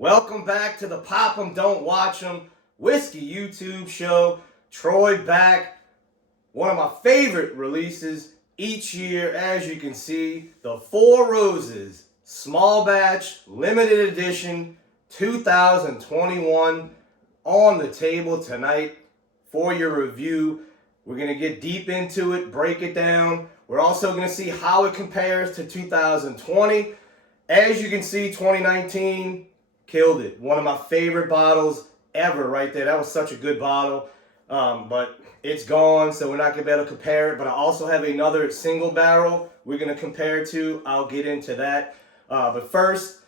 Welcome back to the Pop 'em Don't Watch 'em Whiskey YouTube show. Troy back. One of my favorite releases each year, as you can see, the Four Roses Small Batch Limited Edition 2021 on the table tonight for your review. We're going to get deep into it, break it down. We're also going to see how it compares to 2020. As you can see, 2019 killed it. One of my favorite bottles ever right there. That was such a good bottle. But it's gone, so we're not going to be able to compare it. But I also have another single barrel we're going to compare to. I'll get into that. But first,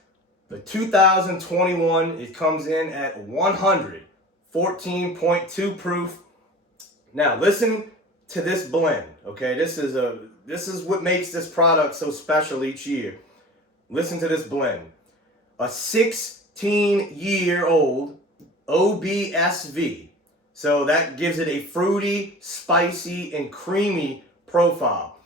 the 2021, it comes in at 114.2 proof. Now, listen to this blend, okay? This is what makes this product so special each year. Listen to this blend. A 16-year-old OBSV. So that gives it a fruity, spicy, and creamy profile.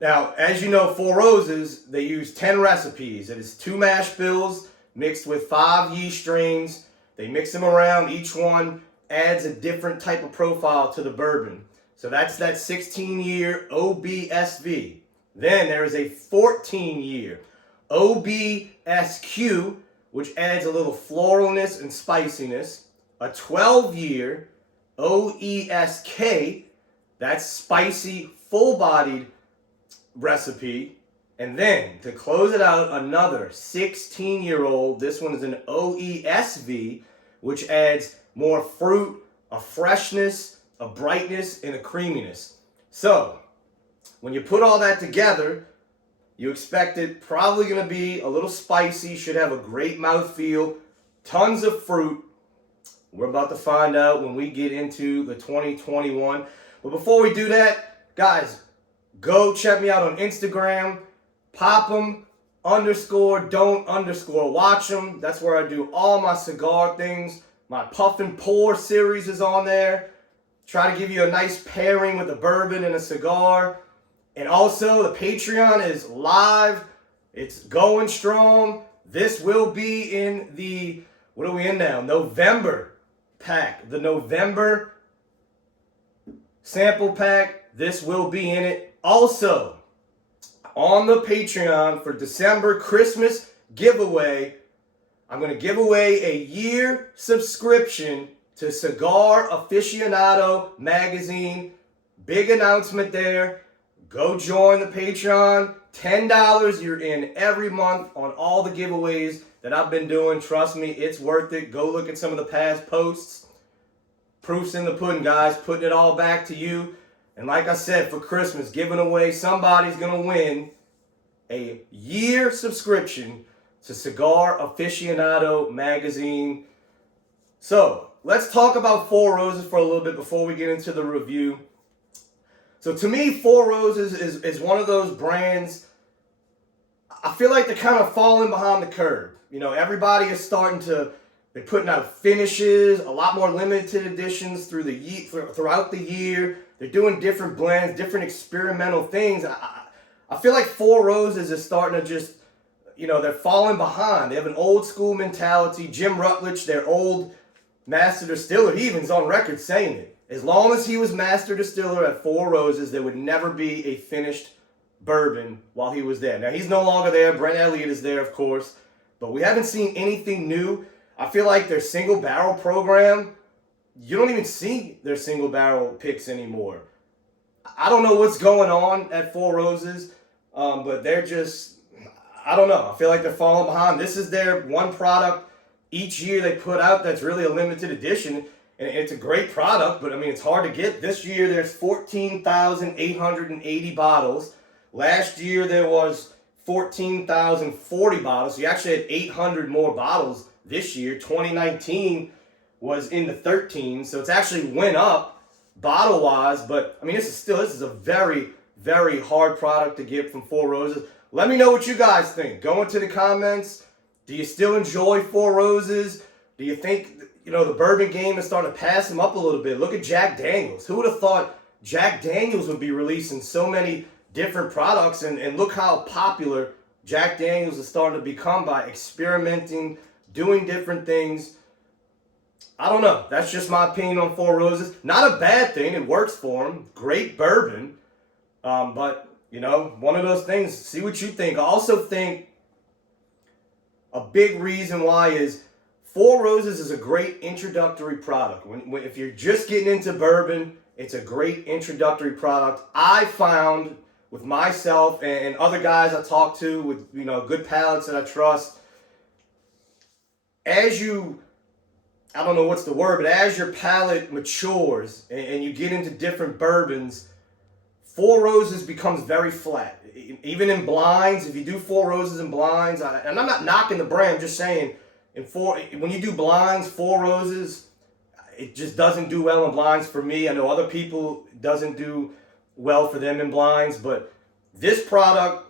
Now, as you know, Four Roses, they use 10 recipes. It is 2 mash bills mixed with 5 yeast strains. They mix them around. Each one adds a different type of profile to the bourbon. So that's that 16-year OBSV. Then there is a 14-year OBSQ, which adds a little floralness and spiciness. A 12-year OESK, that's spicy, full-bodied recipe. And then to close it out, another 16-year-old. This one is an OESV, which adds more fruit, a freshness, a brightness, and a creaminess. So when you put all that together, you expect it probably going to be a little spicy, should have a great mouthfeel, tons of fruit. We're about to find out when we get into the 2021. But before we do that, guys, go check me out on Instagram, pop'em_don't_watch 'em. That's where I do all my cigar things. My Puff and Pour series is on there. Try to give you a nice pairing with a bourbon and a cigar. And also, the Patreon is live. It's going strong. This will be in the, what are we in now? November pack. The November sample pack. This will be in it. Also, on the Patreon for December Christmas giveaway, I'm going to give away a year subscription to Cigar Aficionado magazine. Big announcement there. Go join the Patreon. $10, you're in every month on all the giveaways that I've been doing. Trust me, it's worth it. Go look at some of the past posts. Proof's in the pudding, guys. Putting it all back to you. And like I said, for Christmas, giving away, somebody's going to win a year subscription to Cigar Aficionado magazine. So, let's talk about Four Roses for a little bit before we get into the review. So to me, Four Roses is one of those brands, I feel like they're kind of falling behind the curve. You know, everybody is starting to, they're putting out finishes, a lot more limited editions throughout the year. They're doing different blends, different experimental things. I feel like Four Roses is starting to just, you know, they're falling behind. They have an old school mentality. Jim Rutledge, their old master distiller, he even's on record saying it. As long as he was master distiller at Four Roses, there would never be a finished bourbon while he was there. Now, he's no longer there. Brent Elliott is there, of course. But we haven't seen anything new. I feel like their single barrel program, you don't even see their single barrel picks anymore. I don't know what's going on at Four Roses, but they're just, I don't know. I feel like they're falling behind. This is their one product each year they put out that's really a limited edition. And it's a great product, but I mean, it's hard to get. This year, there's 14,880 bottles. Last year, there was 14,040 bottles. So you actually had 800 more bottles this year. 2019 was in the 13, so it's actually went up bottle-wise. But I mean, this is a very, very hard product to get from Four Roses. Let me know what you guys think. Go into the comments. Do you still enjoy Four Roses? Do you think, you know, the bourbon game is starting to pass him up a little bit? Look at Jack Daniels. Who would have thought Jack Daniels would be releasing so many different products? And look how popular Jack Daniels is starting to become by experimenting, doing different things. I don't know. That's just my opinion on Four Roses. Not a bad thing. It works for them. Great bourbon. But, you know, one of those things. See what you think. I also think a big reason why is Four Roses is a great introductory product. If you're just getting into bourbon, it's a great introductory product. I found with myself and other guys I talk to with, you know, good palates that I trust, as you, I don't know what's the word, but as your palate matures and you get into different bourbons, Four Roses becomes very flat. Even in blinds, if you do Four Roses in blinds, and I'm not knocking the brand, I'm just saying, when you do blinds, Four Roses, it just doesn't do well in blinds for me. I know other people doesn't do well for them in blinds, but this product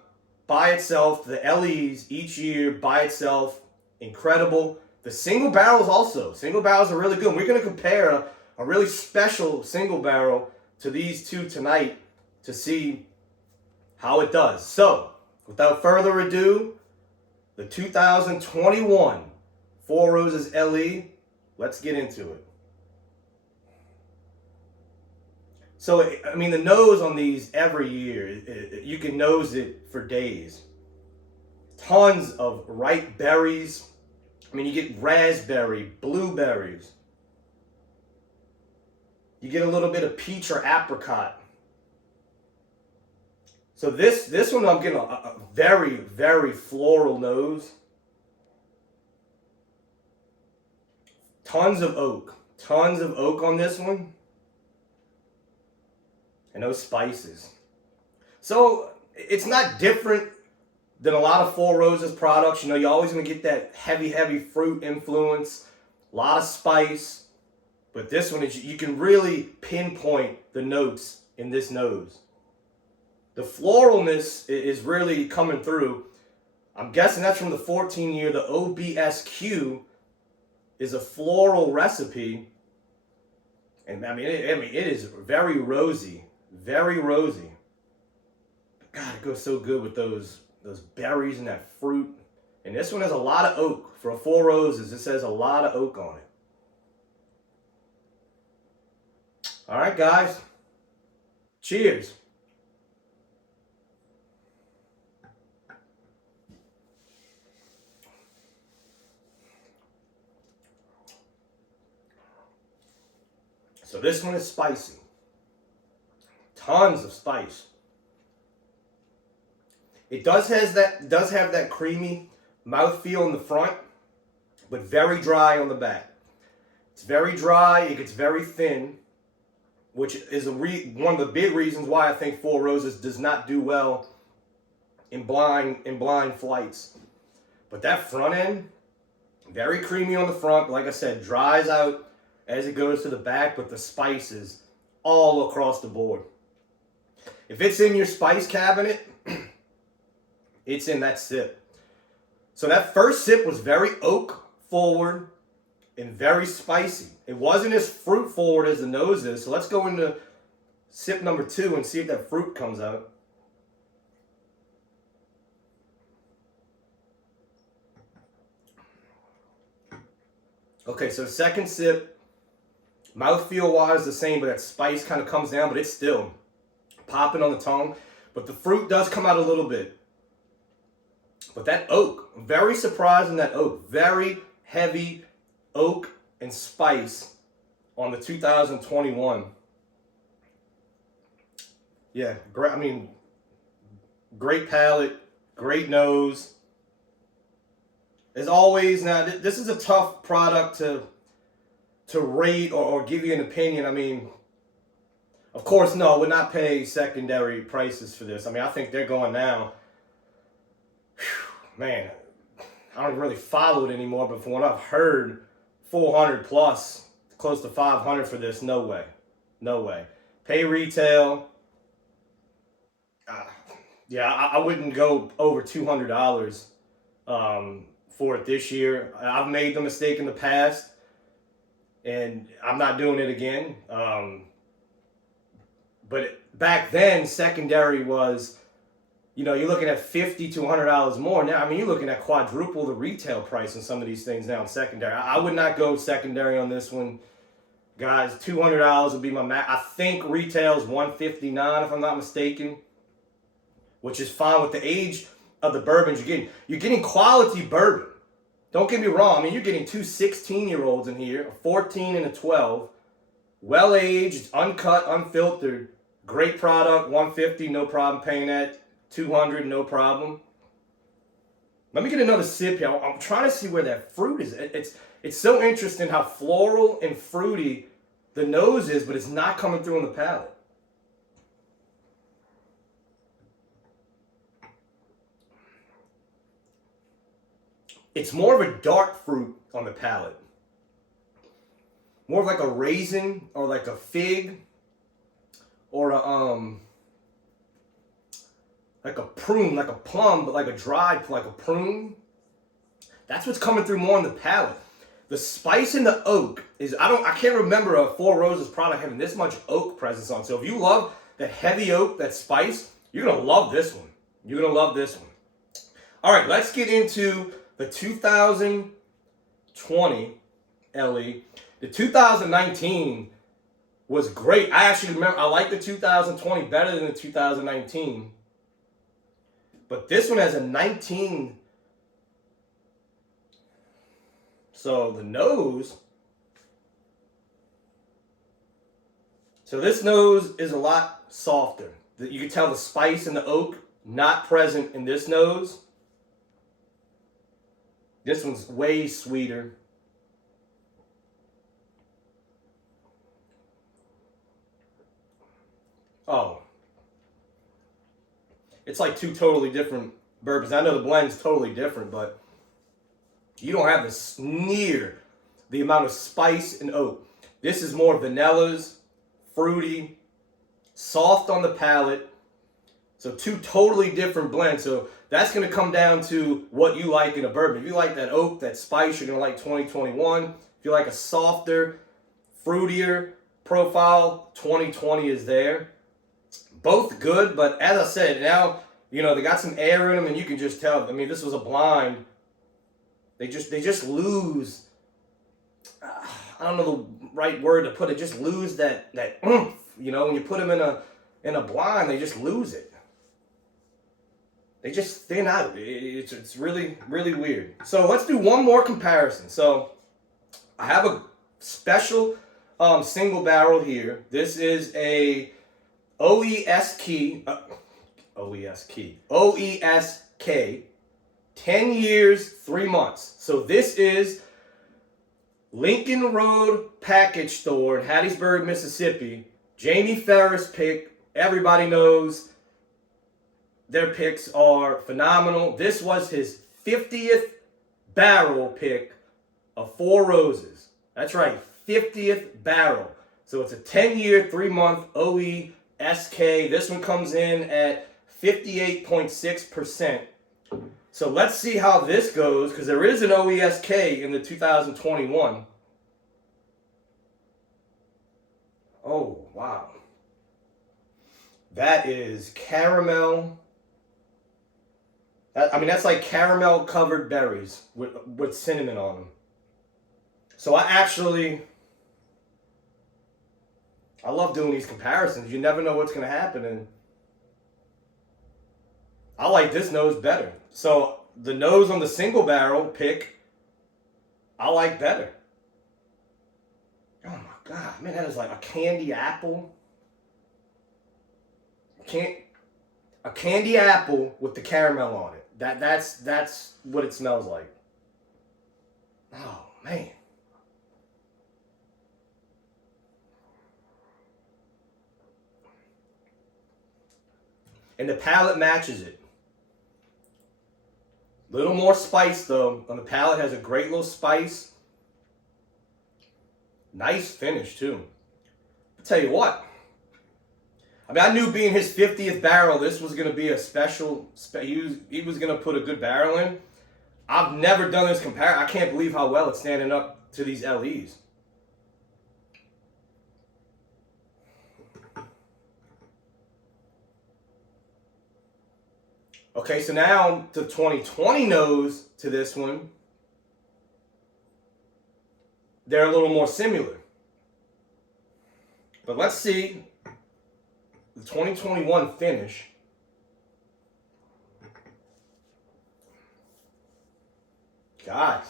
by itself, the LEs each year by itself, incredible. The single barrels also. Single barrels are really good. We're going to compare a really special single barrel to these two tonight to see how it does. So, without further ado, the 2021 Four Roses LE, let's get into it. So, I mean, the nose on these every year, you can nose it for days. Tons of ripe berries. I mean, you get raspberry, blueberries. You get a little bit of peach or apricot. So this one, I'm getting a very, very floral nose. Tons of oak. Tons of oak on this one. And those spices. So it's not different than a lot of Four Roses products. You know, you're always going to get that heavy, heavy fruit influence, a lot of spice. But this one, you can really pinpoint the notes in this nose. The floralness is really coming through. I'm guessing that's from the 14 year. The OBSQ is a floral recipe. And I mean, it is very rosy. Very rosy. God, it goes so good with those berries and that fruit. And this one has a lot of oak. For a Four Roses, this has a lot of oak on it. All right, guys. Cheers. So this one is spicy. Tons of spice. It does have that creamy mouthfeel in the front, but very dry on the back. It's very dry. It gets very thin, which is one of the big reasons why I think Four Roses does not do well in blind flights. But that front end, very creamy on the front. Like I said, dries out as it goes to the back, but the spices all across the board. If it's in your spice cabinet, it's in that sip. So that first sip was very oak forward and very spicy. It wasn't as fruit forward as the nose is. So let's go into sip number 2 and see if that fruit comes out. Okay, so second sip, mouthfeel wise the same, but that spice kind of comes down, but it's still popping on the tongue. But the fruit does come out a little bit. But that oak, I'm very surprised in that oak. Very heavy oak and spice on the 2021. Yeah, great. I mean, great palate, great nose. As always, now this is a tough product to rate or give you an opinion. I mean, of course, no, we're not paying secondary prices for this. I mean, I think they're going now. Man, I don't really follow it anymore, but from what I've heard, 400 plus, close to 500 for this. No way. No way. Pay retail. Yeah, I wouldn't go over $200 for it this year. I've made the mistake in the past, and I'm not doing it again. But back then, secondary was you know, you're looking at $50 to $100 more now. I mean, you're looking at quadruple the retail price on some of these things now in secondary. I would not go secondary on this one, guys. $200 would be my max. I think retail's $159 if I'm not mistaken, which is fine with the age of the bourbons you're getting. You're getting quality bourbon. Don't get me wrong. I mean, you're getting two 16-year-olds in here, a 14 and a 12, well-aged, uncut, unfiltered, great product. $150, no problem paying that. $200, no problem. Let me get another sip here. I'm trying to see where that fruit is. It's so interesting how floral and fruity the nose is, but it's not coming through on the palate. It's more of a dark fruit on the palate. More of like a raisin or like a fig or like a prune, like a plum, but like a dried, like a prune. That's what's coming through more on the palate. The spice and the oak is, I can't remember a Four Roses product having this much oak presence on. So if you love that heavy oak, that spice, you're gonna love this one. You're gonna love this one. All right, let's get into the 2020 LE. The 2019 was great. I actually remember, I like the 2020 better than the 2019. But this one has a 19. So the nose. So this nose is a lot softer. You can tell the spice and the oak not present in this nose. This one's way sweeter. Oh. It's like two totally different bourbons. I know the blend's totally different, but you don't have this near the amount of spice and oak. This is more vanillas, fruity, soft on the palate. So two totally different blends. So that's going to come down to what you like in a bourbon. If you like that oak, that spice, you're going to like 2021. If you like a softer, fruitier profile, 2020 is there. Both good, but as I said, now, you know, they got some air in them and you can just tell. I mean, this was a blind. They just lose, I don't know the right word to put it, just lose that oomph. You know, when you put them in a blind, they just lose it. They just thin out. It's really, really weird. So let's do one more comparison. So I have a special single barrel here. This is a OESK, 10 years, 3 months. So this is Lincoln Road Package Store in Hattiesburg, Mississippi. Jamie Ferris pick. Everybody knows their picks are phenomenal. This was his 50th barrel pick of Four Roses. That's right, 50th barrel. So it's a 10-year, 3-month OESK. This one comes in at 58.6%. So let's see how this goes, because there is an OESK in the 2021. Oh, wow. That is caramel. I mean, that's like caramel covered berries with cinnamon on them. So I love doing these comparisons. You never know what's going to happen. And I like this nose better. So the nose on the single barrel pick, I like better. Oh my God, man, that is like a candy apple. A candy apple with the caramel on it. That's what it smells like. Oh man. And the palate matches it. Little more spice though. On the palate has a great little spice. Nice finish too. I'll tell you what. I mean, I knew being his 50th barrel, this was going to be a special. He was going to put a good barrel in. I've never done this comparison. I can't believe how well it's standing up to these LEs. Okay, so now the 2020 nose to this one, they're a little more similar. But let's see the 2021 finish. Guys,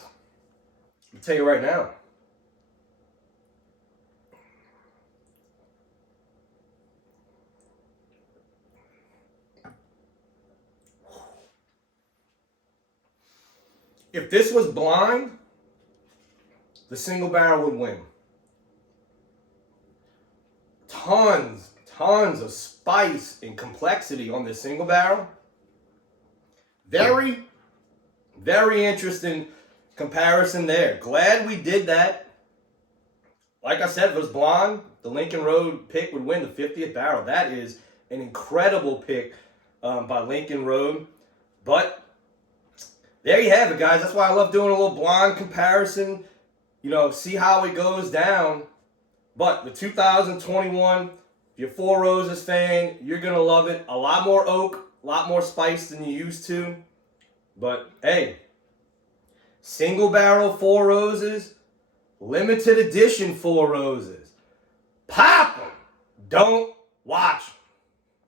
I'll tell you right now. If this was blind, the single barrel would win. Tons of spice and complexity on this single barrel. Very interesting comparison there. Glad we did that. Like I said, if it was blonde, the Lincoln Road pick would win the 50th barrel. That is an incredible pick by Lincoln Road. But there you have it, guys. That's why I love doing a little blonde comparison. You know, see how it goes down. But the 2021, if you're Four Roses fan, you're going to love it. A lot more oak, a lot more spice than you used to. But, hey, single barrel Four Roses, limited edition Four Roses. Pop them. Don't watch them.